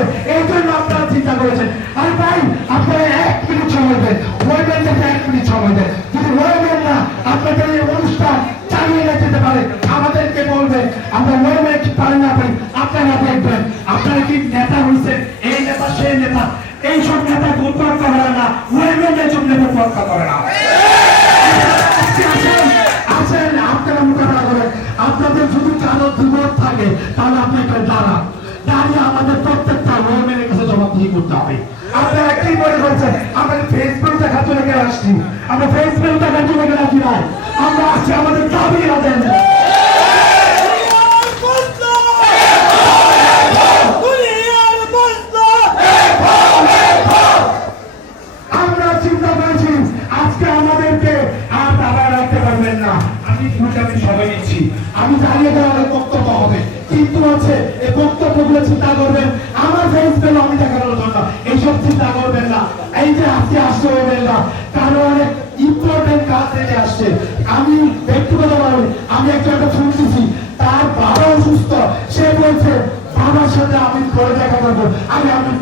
হবে, এই জন্য আপনারা চিন্তা করেছেন। আর ভাই আপনারা 1 মিনিট সময় দেন, ওয়েবেন যাতে 1 মিনিট সময় দেন। যদি ওয়েবেন না আপনাদের এই অনুষ্ঠান চালিয়ে যেতে পারে, আমাদেরকে বলবে, আমরা ওয়েবেন কি পারি না পারি, আপনারা দেখবেন। আপনারা কি নেতা হয়েছে, এই নেতা সেই নেতা, এইসব নেতা গোপন করে না, ওয়েবেন এইসব নেতা পরীক্ষা করে না। আসেন আপনারা মোকাবেলা করেন। আপনাদের যদি কারো দ্বিমত থাকে তাহলে আপনাকে দাঁড়িয়ে আমাদের প্রত্যেকটা ওয়েবেনের কাছে জবাবদিহি করতে হবে। আপনারা কি মনে করছেন আমরা ফেসবুক দেখার জন্য কেন আসছি? আমরা ফেসবুক দেখার জন্য কেন আসি না, আমরা আসছি আমাদের দাবি আদায়ের জন্য। আমরা চিন্তা করেছি আজকে আমাদেরকে আর দাঁড়ায় রাখতে পারবেন না। আমি সবাই নিচ্ছি, আমি দাঁড়িয়ে দেওয়ার বক্তব্য হবে, কিন্তু হচ্ছে এই বক্তব্যগুলো চিন্তা করবেন আমার ফেস পেল আমি দেখানোর জন্য, এইসব চিন্তা করবেন না। এই যে আজকে আসতে হবেন না, কারণ অনেক ইম্পর্টেন্ট কাজ থেকে আসছে। আমি ব্যক্তিগতভাবে আমি একটা ফোন দিচ্ছি, তার বাবা অসুস্থ, সে বলছে বাবার সাথে আমি পরে দেখা করবো, আমি আপনারা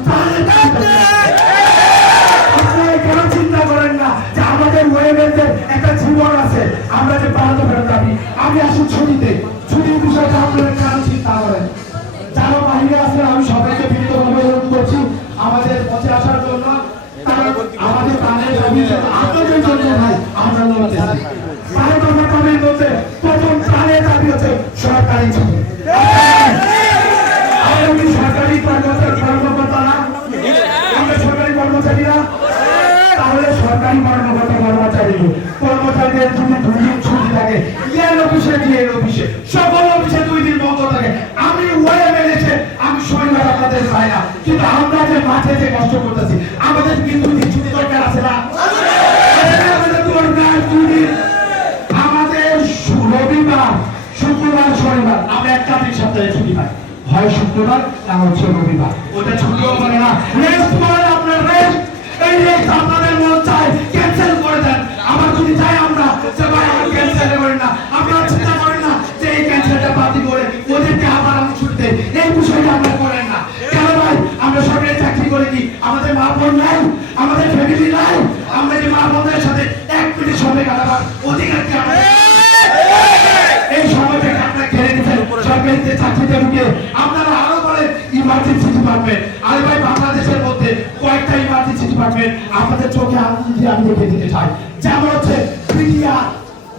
কেন চিন্তা করেন না যে আমাদের ওয়েবেনদের একটা জীবন আছে, আমরা যে পালাতে ফেরত যাবি। আমি আসি ছুটিতে, ছুটির বিষয়টা আপনারা কেন চিন্তা করেন? যারা বাহিরে আছেন আমি সবাইকে বিনীতভাবে অনুরোধ করছি আমাদের পথে আসার জন্য, আমাদের প্রাণের দাবি আপনাদের জন্য ভাই আমরা লড়তেছি। প্রথম প্রাণের দাবি হচ্ছে সরকারি ছুটি। সরকারি কর্মকর্তা না, আমরা সরকারি কর্মচারীরা, তাহলে সরকারি কর্মচারীদের যদি 2 দিন ছুটি থাকে, ইয়ার অফিসে ডিএর অফিসে সকল অফিসে 2 দিন বন্ধ থাকে। আমি ওয়েবেন এসে আমি শনিবার আপনাদের পাই না, কিন্তু আমরা যে মাঠে যে কষ্ট করতেছি আমাদের কিন্তু 2 দিন ছুটি দরকার আছে না? আমাদের দরকার 2 দিন। আমাদের রবিবার, শুক্রবার, শনিবার আমরা একটা দিন সপ্তাহে ছুটি পাই, হয় শুক্রবার না হচ্ছে রবিবার। ওটা ছুটিও বলে না, রেস্ট বলে আপনার রেস্ট। এই রেস্ট আপনাদের মন চায় ক্যান্সেল করে দেন, আবার যদি চাই আমরা যে ভাই আমার ক্যান্সেল করেন না, আপনারা চিন্তা করেন না যে এই ক্যান্সেলটা বাতিল করে ওদেরকে আবার আমি ছুটি দেই, এই বিষয়টা আমরা করেন না। কেন ভাই আমরা সরকারি চাকরি করে কি আমাদের মা বোন নাই, আমাদের ফ্যামিলি নাই? আমরা যে মা বোনদের সাথে 1 মিনিট সময় কাটাবার অধিকার কি আমাদের? এই সময়টাকে আপনারা ঘিরে দিচ্ছেন সরকারিতে চাকরিতে ঢুকে। আপনারা আরো বলে ইমার্জেন্সি ডিপার্টমেন্ট, আরে ভাই বাংলাদেশের মধ্যে কয়েকটা ইমার্জেন্সি ডিপার্টমেন্ট আপনাদের চোখে আঙুল দিয়ে আমি দেখে দিতে চাই। যেমন হচ্ছে বিডিআর,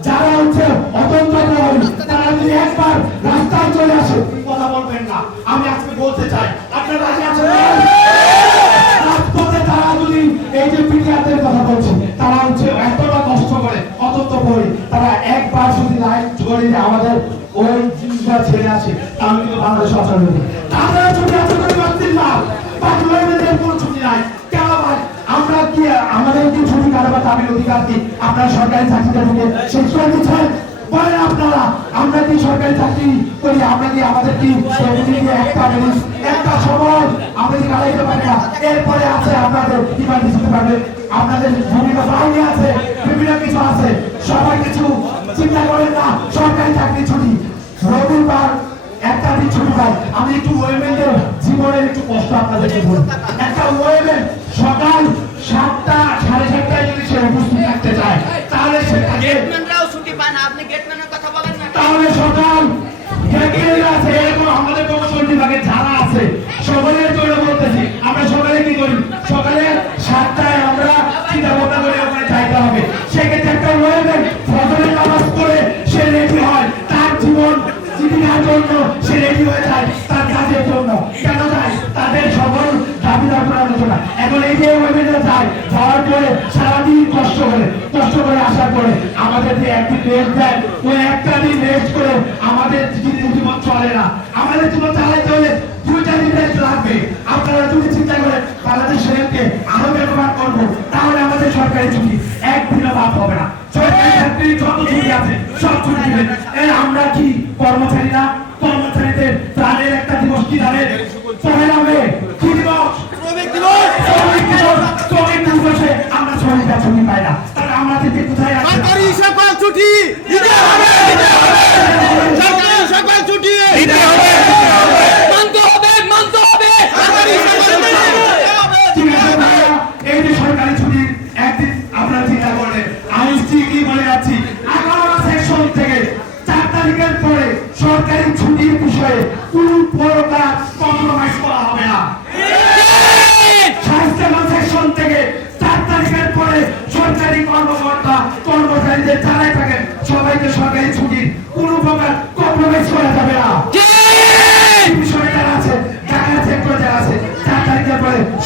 যারা হচ্ছে অতন্ত প্রহরী, তারা যদি একবার রাস্তায় চলে আসে কথা বলবেন না। আমি আজকে বলতে চাই আপনারা রাজি আছেন? রাজপথে তারা যদি এই যে বিডিআরদের কথা বলছে, তারা হচ্ছে এতটা কষ্ট করে অতন্ত প্রহরী, তারা একবার যদি লাইন ধরে আমাদের ওই জিনিসটা ছেড়ে আসে তাহলে কিন্তু বাংলাদেশ অচল হবে। তারা ছুটি আছে বাতিল না, বাংলাদেশের কোনো ছুটি নাই। কেন ভাই আমরা কি আমাদের কি ছুটি কাটাবার দাবির অধিকার কি? আপনারা সরকারি চাকরিতে ঢুকে শেষ করে দিচ্ছেন বলে আপনারা। আমরা কি সরকারি চাকরি করি, আমরা কি আমাদের কি একটা সময় আমরা কি কাটাইতে পারি না? এরপরে আছে আপনাদের ইমার্জেন্সি ডিপার্টমেন্ট, আপনাদের ভূমিকা বাহিনী আছে, বিভিন্ন কিছু আছে, সবাই কিছু চিন্তা করেন না। সরকারি চাকরি ছুটি রবিবার একটা দিন ছুটি পাই। আমি একটু ওয়েবেনের জীবনের একটু কষ্ট আপনাদেরকে বলি। একটা ওয়েবেন সকাল 7টা 7:30টায় যদি সে উপস্থিত থাকতে চায় তাহলে সেটাকে ছুটি পায় না। আপনি গেটম্যানের কথা বলেন না, তাহলে সকাল আছে এরকম আমাদের প্রশাসন বিভাগে যারা আছে সকলের জন্য বলতেছি, আমরা সকালে কি করি? সকালে 7টায় আমরা চিন্তা ভাবনা করে ওখানে যাইতে হবে। সেক্ষেত্রে একটা ওয়েবেন ফজরের নামাজ পড়ে সে রেডি হয়, তার জীবন জীবিকার জন্য সে রেডি হয়ে যায়, তার কাজের জন্য। কেন যায়? তাদের সকল দাবি দাওয়ার জন্য। এখন এই যে ওয়েবেনে যায়, যাওয়ার পরে সারাদিন কষ্ট করে আসার পরে আমাদের যে একদিন রেস্ট দেয়, ওই একটা দিন রেস্ট করে আমাদের জীবন চলে না। আমাদের জীবন চালাইতে হলে 2টা দিন রেস্ট লাগবে। আপনারা যদি চিন্তা করেন বাংলাদেশ রেলকে আরো ব্যবহার করবো, তাহলে আমাদের সরকারি ছুটি একদিনও বাদ হবে না। সরকারি চাকরি যত ছুটি আছে সব ছুটি দিবেন। আমরা কি কর্মচারী না? কর্মচারীদের প্রাণের একটা দিবস কি জানেন? পহেলা মে কি দিবস? শ্রমিক দিবসে আমরা শ্রমিকরা ছুটি পাই না। তাহলে আমাদের কোথায় আছে? সরকারি সকল ছুটি দিতে হবে, সরকারি সকল ছুটি দিতে হবে, মানতে হবে। সরকারি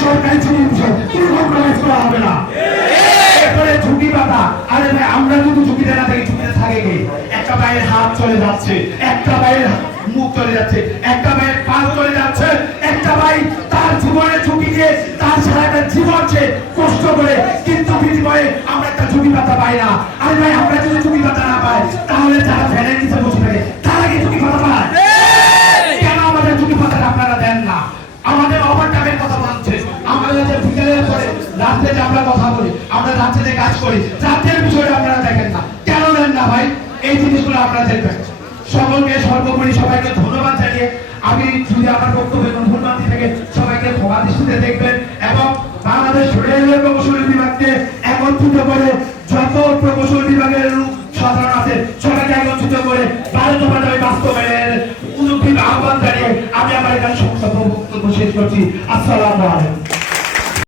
সরকারি ছুটির বিষয় কোনো কম্প্রোমাইজ করা হবে না। এরপরে ঝুঁকি পাতা, আরে ভাই আমরা যদি ঝুঁকিতে না থাকি, ঝুঁকিতে থাকে কি? একটা ভাইয়ের হাত চলে যাচ্ছে, একটা ভাইয়ের মুখ চলে যাচ্ছে, একটা ভাইয়ের পা চলে যাচ্ছে, একটা ভাই তার জীবনের ঝুঁকি দিয়ে তার সারাটা জীবনকে কষ্ট করে, কিন্তু বিনিময়ে আমরা একটা ঝুঁকি পাতা পাই না। আরে ভাই আমরা যদি ঝুঁকি পাতা না পাই, তাহলে যারা ফ্যানের নিচে বসে থাকে তারা কি ঝুঁকি পাতা পায়? কেন আমাদের ঝুঁকি পাতাটা আপনারা দেন না? আমাদের ওভারটাইমের কথা বলছে, আমাদের যে বিকেলের পরে রাত্রে যে আমরা কথা বলি, আমরা রাত্রে কাজ করি, রাতের বিষয়টা আপনারা দেখেন না, কেন দেন না ভাই? এই জিনিসগুলো আপনারা দেখবেন। সকলকে সর্বোপরি সবাইকে ধন্যবাদ জানিয়ে আমি যদি আমার বক্তব্যে কোনো ভুলভ্রান্তি থেকে সবাইকে ক্ষমা দৃষ্টিতে দেখবেন এবং বাংলাদেশ রেলওয়ে প্রকৌশলী বিভাগকে একত্রিত করে যত প্রকৌশল বিভাগের সাধারণ আছে সবাইকে একত্রিত করে 12 দফা দাবি বাস্তবায়নের উদ্যোগী আহ্বান জানিয়ে আমি আমার এখানে সংক্ষিপ্ত বক্তব্য শেষ করছি। আসসালামু আলাইকুম।